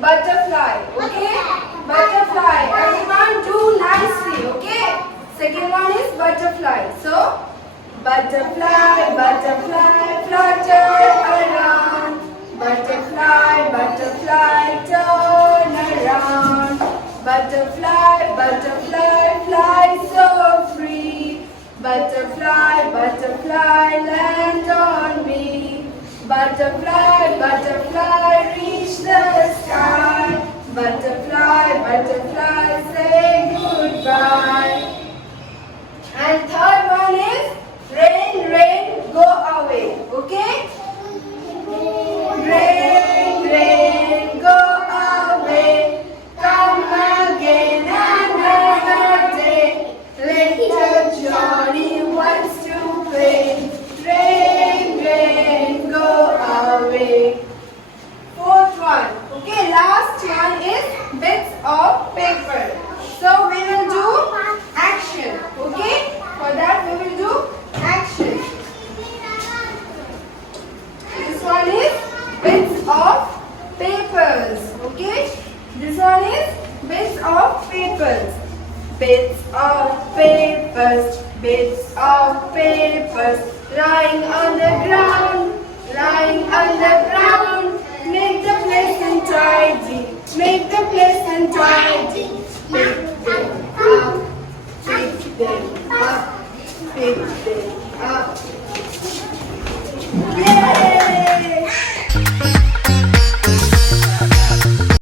butterfly. Okay? Butterfly. Everyone do nicely. Okay? Second one is butterfly. So, butterfly, butterfly, flutter around. Butterfly, butterfly, turn around. Butterfly, butterfly, fly so free. Butterfly, butterfly, land on me. Butterfly, butterfly, reach the sky. Butterfly, butterfly, say goodbye. And third one is rain, rain, go away. Okay? Rain, rain, go away. Come again another day. Little Johnny wants to play. Rain, rain, go away. Fourth one. Okay, last one is bits of paper. So we will do action. Okay? For that we will do action. This one is bits of papers. Okay? This one is bits of papers. Bits of papers, bits of papers, lying on the ground, lying on the ground. Make the place untidy, make the place untidy. Pick them up, pick them up, pick them up. Yay!